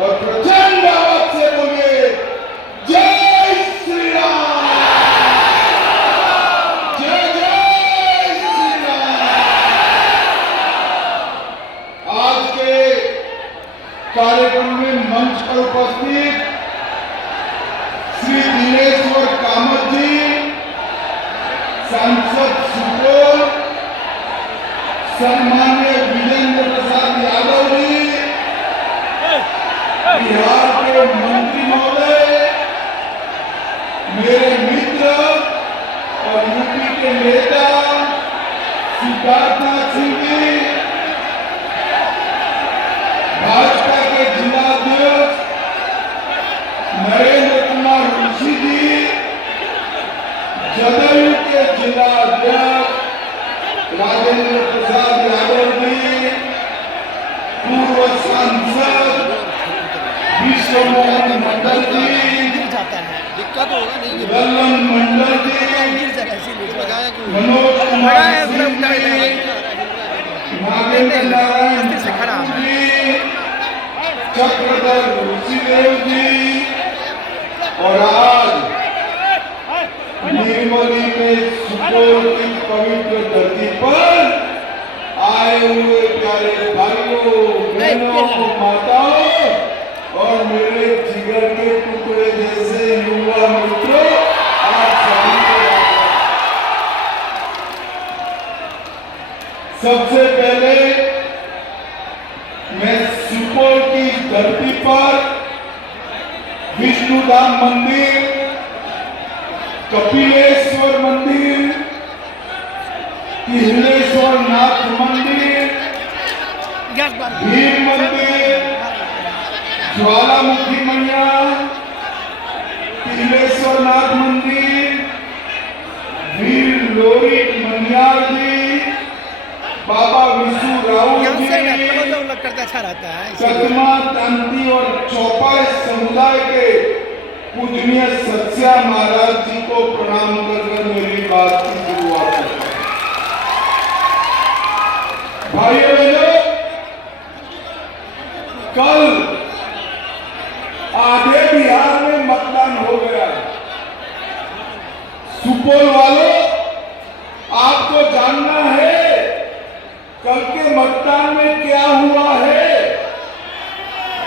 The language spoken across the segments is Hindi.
और प्रचंड आवाज से बोलिए जय श्री राम, जय जय श्री राम। आज के कार्यक्रम में मंच पर उपस्थित श्री दिनेश्वर कामत जी, सांसद सुपौल, सम्मान्य विजेंद्र प्रसाद यादव जी, बिहार के मंत्री महोदय, मेरे मित्र और यूपी के नेता सिद्धार्थनाथ सिंह जी, भाजपा के जिलाध्यक्ष नरेंद्र कुमार ऋषि जी, जदयू के जिलाध्यक्ष राजेंद्र प्रसाद यादव जी, पूर्व सांसद विश्व मोहन मंडल जी, दिक्कत होगा नहीं, लल्लन मंडल जी, मनोज कुमार सिंह जी, नागेंद्र नारायण जी, चक्रधर ऋषिदेव जी, और आज निर्मली में सुपौल की पवित्र धरती पर आए हुए प्यारे भाइयों, बहनों, माताओं और मेरे जिगर के टुकड़े जैसे युवा मित्रों, आप सभी को सबसे पहले मैं सुपौल की धरती पर विष्णुधाम मंदिर, कपिलेश्वर मंदिर, तिहलेश्वर नाथ मंदिर, भीम मंदिर, ज्वालामुखी मैया, तिहलेश्वर नाथ मंदिर, वीर लोरिक मनियार जी, बाबा विशु राव जी, कदमा तांती और चौपाई समुदाय के पूजनीय सत्या महाराज जी को प्रणाम करकर मेरी बात की शुरुआत करता हूं। भाइयों बहनों, कल आधे बिहार में मतदान हो गया। सुपौल वालों, आपको जानना है कल के मतदान में क्या हुआ है?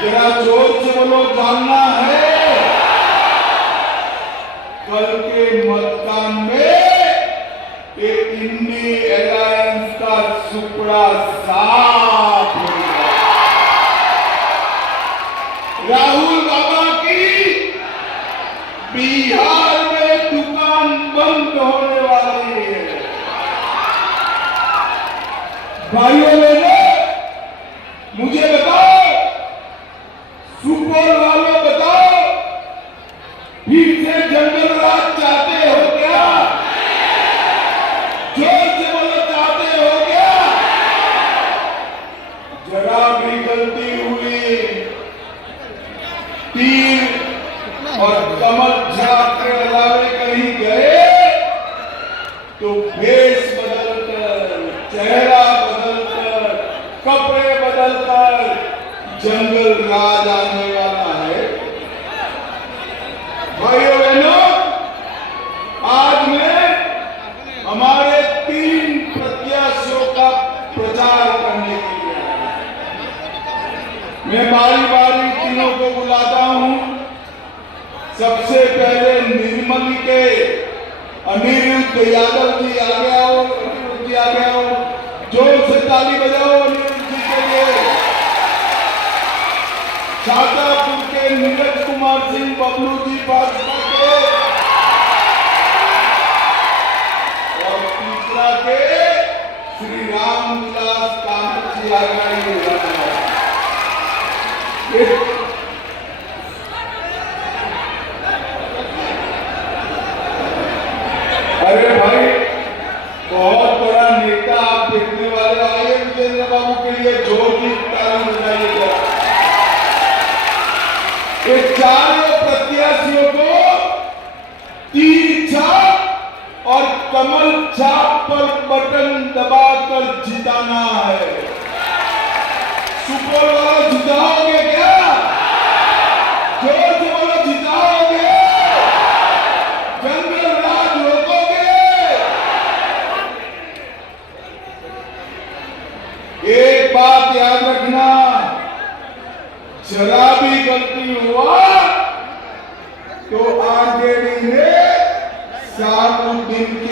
जरा जोर से बोलो, जानना है? कल के मतदान में एक इंडी अलायंस का सुपड़ा साफ हो गया। राहुल बाबा की बिहार में दुकान बंद होने वाली है। भाइयों बहनों, मुझे बताओ, सुपौल वालों बताओ, फिर से जंगल राज चाहते हो क्या? जोर से बोलो, चाहते हो क्या? जरा भी गलती हुई, तीर और कमल झाप के अलावे कहीं गए तो भेष बदलकर, चेहरा बदलकर, कपड़े बदलकर जंगल राज आने वाला है। भाइयों बहनों, आज मैं हमारे 3 प्रत्याशियों का प्रचार करने के लिए आया। मैं बारी बारी तीनों को बुलाता हूं। सबसे पहले निर्मली के अनिरुद्ध यादव जी आगे आओ, अनिरुद्ध जी आगे आओ, जोर से ताली बजाओ अनिरुद्ध जी के लिए। शाहजहांपुर के नीरज कुमार सिंह बबलू जी भाजपा के, और तीसरा के श्री रामविलास कामत जी आगे। अरे भाई, बहुत बड़ा नेता आप देखने वाले आए, विजेंद्र बाबू के लिए जोर की ताली बजाइएगा। ये चारों प्रत्याशियों को तीर छाप और कमल छाप पर बटन दबाकर जिताना है। सुपौल वाला जिताओगे क्या?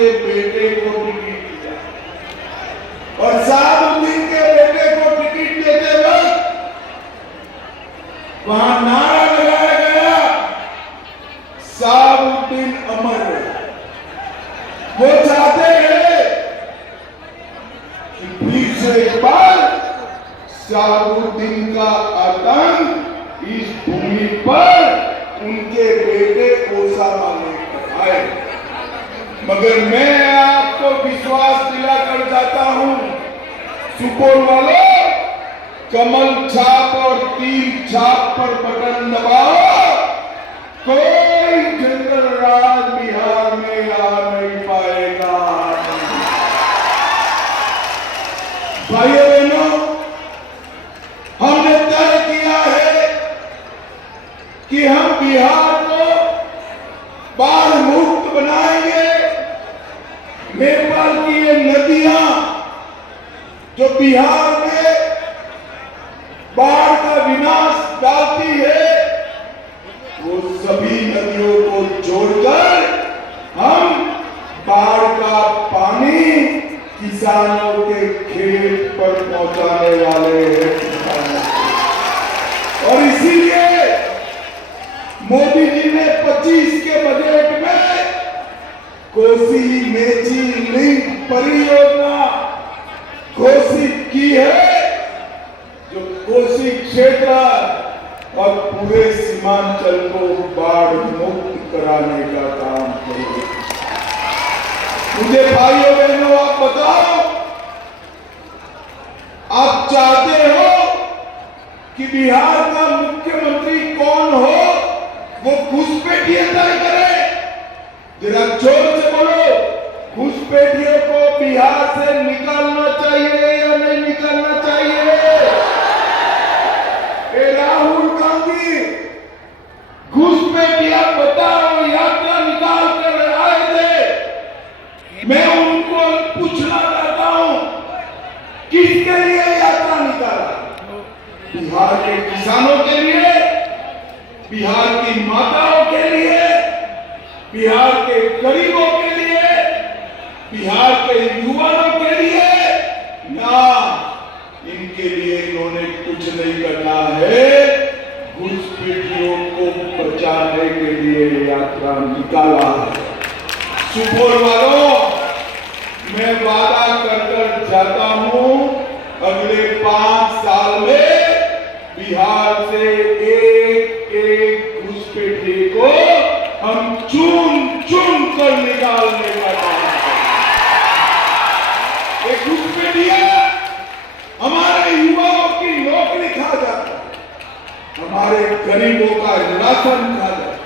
के बेटे को टिकट दिया और साहबुद्दीन के बेटे को टिकट देते वक्त वहां नारा लगाया गया, साहबुद्दीन अमर रहे। वो चाहते हैं कि फिर से एक बार साहबुद्दीन का आतंक इस भूमि पर उनके बेटे ओसामा लेकर आए। मगर मैं आपको विश्वास दिलाकर जाता हूं, सुपौल वालों, कमल छाप और तीर छाप पर बटन दबाओ, कोई जंगल राज बिहार में आ नहीं पाएगा। भाइयों बहनों, हमने तय किया है कि हम बिहार को बाढ़ मुक्त बनाएंगे। नेपाल की ये नदियां जो बिहार में बाढ़ का विनाश डालती है, वो सभी नदियों को जोड़कर हम बाढ़ का पानी किसानों के खेत पर पहुंचाने वाले हैं। और इसीलिए मोदी जी ने 25 के बजट में कोसी मेची लिंक परियोजना घोषित की है, जो कोसी क्षेत्र और पूरे सीमांचल को बाढ़ मुक्त कराने का काम करेगी। मुझे भाइयों बहनों आप बताओ, आप चाहते हो कि बिहार का मुख्यमंत्री कौन हो, वो घुसपैठिए तय करे? जरा जोर से बोलो, घुसपैठियों को बिहार से निकालना चाहिए या नहीं निकालना चाहिए? राहुल गांधी, घुसपैठिया बताओ, यात्रा निकाल कर आए थे, मैं उनको पूछना चाहता हूं, किसके लिए यात्रा निकाला? बिहार के किसानों के लिए, बिहार की माताओं के लिए, बिहार के गरीबों के लिए, बिहार के युवाओं के लिए? ना, इनके लिए इन्होंने कुछ नहीं करना है। घुसपैठियों को बचाने के लिए यात्रा निकाला है। सुपौल वालों, मैं वादा कर जाता हूं, अगले 5 साल में बिहार से एक एक घुसपैठी को हम चुन चुन कर निकालने का काम करेंगे। एक घुसपैठिया हमारे युवाओं की नौकरी खा जाता है, हमारे गरीबों का राशन खा जाता है,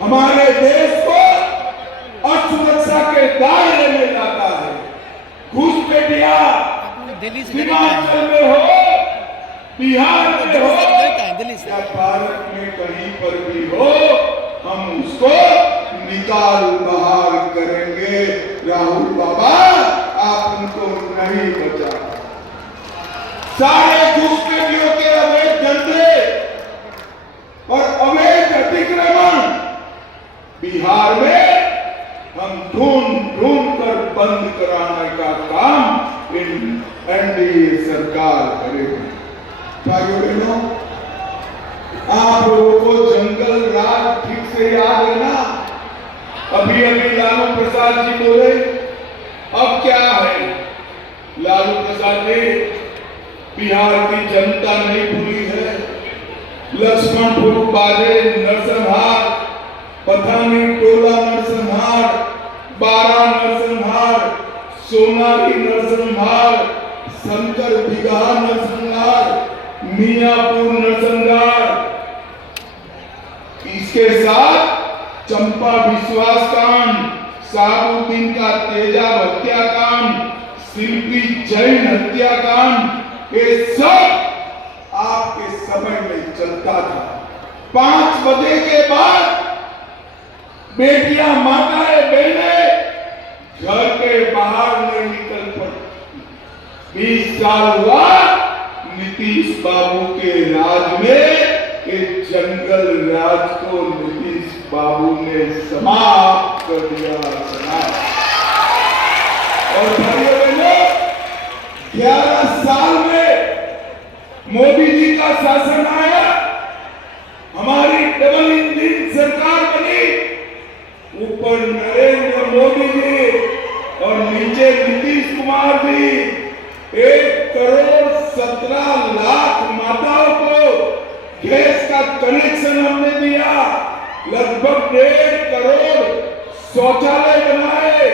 हमारे देश को असुरक्षा के दायरे में लाता है। घुसपैठिया हिमाचल में हो, बिहार में हो या भारत में कहीं पर भी हो, हम उसको निकाल बाहर करेंगे। राहुल बाबा, आप उनको नहीं बचा। सारे घुसपैठियों के अवैध धंधे और अवैध अतिक्रमण बिहार में हम ढूंढ कर बंद कराने का काम इन एनडीए सरकार करेगी। भाइयों बहनों, आप लोगों को जंगल राज ठीक से याद है ना? अभी अभी लालू प्रसाद जी बोले, अब क्या है? लालू प्रसाद जी, बिहार की जनता नहीं भूली है। लक्ष्मणपुर बाजे नरसंहार, पठानी टोला नरसंहार, बारा नरसंहार, सोनारी नरसंहार, शंकर बिगहा नरसंहार, मियापुर नरसंहार, इसके साथ चंपा विश्वास कांड, साहबुद्दीन का तेजाब हत्याकांड, शिल्पी जैन हत्याकांड, ये सब आपके समय में चलता था। 5 बजे के बाद बेटियां, माताएं, बहनें घर के बाहर नहीं निकल पड़ती। 20 साल हुआ नीतीश बाबू के राज में, इस जंगल राज को नीतीश बाबू ने समाप्त कर दिया। और भाइयों बहनों, 11 साल में मोदी जी का शासन आया, हमारी डबल इंजन सरकार बनी, ऊपर नरेंद्र मोदी जी और नीचे नीतीश कुमार जी 1,17,00,000 माताओं को गैस का कनेक्शन हमने दिया, लगभग 1.5 करोड़ शौचालय बनाए,